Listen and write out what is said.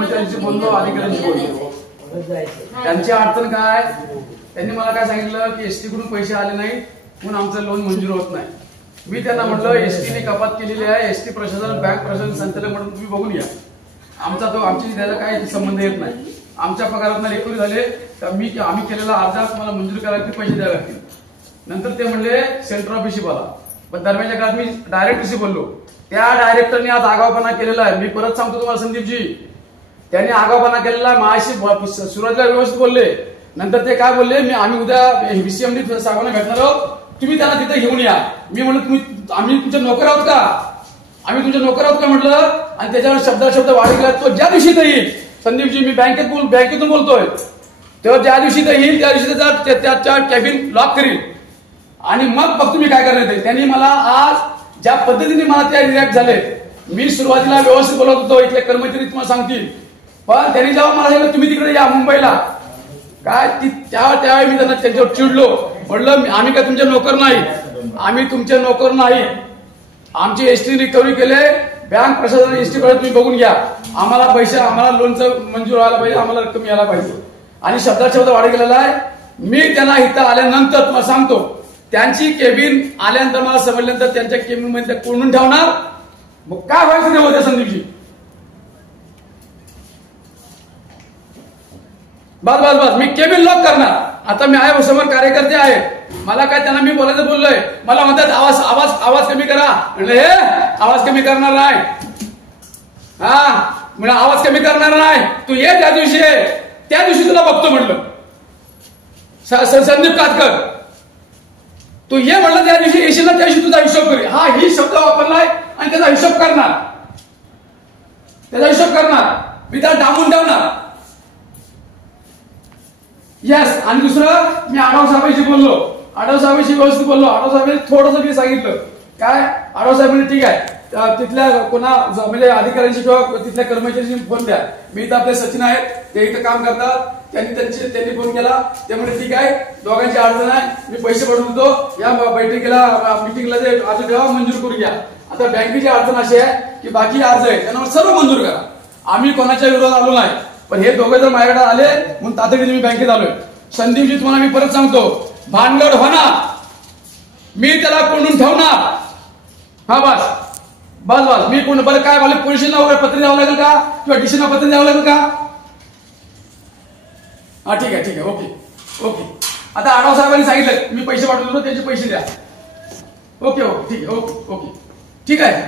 कर्मचाऱ्यांशी बोललो, अधिकाऱ्यांशी बोललो. त्यांची अडचण काय, त्यांनी मला काय सांगितलं की एसटी कडून पैसे आले नाही म्हणून आमचं लोन मंजूर होत नाही. मी त्यांना म्हटलं एसटीने कपात केलेली आहे, एसटी प्रशासन बँक प्रशासन संचालक म्हणून तुम्ही बघून या, आमची त्याचा काही संबंध येत नाही. आमच्या पगारात रिकव्हरी झाले तर आम्ही केलेला अर्ज तुम्हाला मंजूर करायला पैसे द्यावे लागतील. नंतर ते म्हणले सेंट्रल ऑफिसशी बोला, पण दरम्यानच्या काळात मी डायरेक्टरशी बोललो. त्या डायरेक्टरने आज आगाऊपणा केलेला आहे. मी परत सांगतो तुम्हाला संदीपजी, त्यांनी आगाऊपणा केलेला आहे. माझ्याशी सुरुवातीला व्यवस्थित बोलले, नंतर ते काय बोलले, आम्ही उद्या व्हीसीएमडी साहेबांना भेटणार आहोत, तुम्ही त्यांना तिथे घेऊन या. मी म्हणलं आम्ही तुमचे नोकर आहोत का, आम्ही तुमचे नोकर आहोत का म्हटलं. आणि त्याच्यावर शब्द वाढ गेला. तो ज्या दिवशी येईल संदीपजी, मी बँकेतून बोलतोय, तेव्हा ज्या दिवशी येईल त्या दिवशी त्याच्या कॅबिन लॉक करील आणि मग बघ तुम्ही काय करणार ते. त्यांनी मला आज ज्या पद्धतीने मला त्या रिॲक्ट झाले, मी सुरुवातीला व्यवस्थित बोलत होतो, इथले कर्मचारी तुम्हाला सांगतील, पण त्यांनी जेव्हा मला सांगितलं तुम्ही तिकडे या मुंबईला, काय त्यावेळी मी त्यांना त्यांच्यावर चिडलो. म्हटलं आम्ही काय तुमचे नोकर नाही, आम्ही तुमचे नोकर नाही. आमची एसटी रिकव्हरी केले, बँक प्रशासन एसटी तुम्ही बघून घ्या. आम्हाला पैसे, आम्हाला लोनचं मंजूर व्हायला पाहिजे, आम्हाला रक्कम यायला पाहिजे. आणि शब्द वाढ गेलेला आहे. मी त्यांना इथं आल्यानंतर तुम्हाला सांगतो, त्यांची केबिन आल्यानंतर मला समजल्यानंतर त्यांच्या केबिन मध्ये कोंडून ठेवणार. मग काय व्हायचं नाही होत्या संदीपजी. बस मी केबिन लॉक करणार. आता मी आहे समोर कार्यकर्ते आहेत, मला काय त्यांना मी बोललोय, मला म्हणतात आवाज कमी करा. म्हणजे हे आवाज कमी करणार नाही, म्हणजे आवाज कमी करणार नाही. तू ये त्या दिवशी तुला बघतो म्हटलं. संदीप कातकर तू ये म्हटलं, त्या दिवशी येशील ना, त्या दिवशी तुझा हिशोब करी. ही शब्द वापरलाय आणि त्याचा हिशोब करणार, मी त्याला डांबून ठेवणार. येस. आणि दुसरं, मी आढाव साहेबांशी बोललो, व्यवस्थित बोललो. आढाव साहेबांनी थोडंसं मी सांगितलं, काय आढाव साहेबांनी ठीक आहे तिथल्या म्हणजे अधिकाऱ्यांशी किंवा तिथल्या कर्मचाऱ्यांशी फोन द्या. मी इथं आपले सचिन आहेत, ते इथं काम करतात, त्यांनी फोन केला. ते म्हणजे ठीक आहे, दोघांची अडचण आहे, मी पैसे पाठवून देतो, या बैठकीला मिटिंगला जे अर्ज ठेवा, मंजूर करून घ्या. आता बँकेची अडचण अशी आहे की बाकी अर्ज आहे त्यांना सर्व मंजूर करा. आम्ही कोणाच्या विरोधात आलो नाही, पण हे दोघे जर माझ्याकडे आले म्हणून तातडीने मी बँकेत आलोय. संदीपजी तुम्हाला मी परत सांगतो, भानगड होणार, मी त्याला कोंडून ठेवणार. बस मी कोण बरं काय मला पोलिसांना वगैरे पत्र द्यावं लागेल का, किंवा डीसीना पत्र द्यावं लागेल का. ठीक आहे ओके. आता आढाव साहेबांनी सांगितलं मी पैसे पाठवतो, त्यांचे पैसे द्या. ओके ठीक आहे.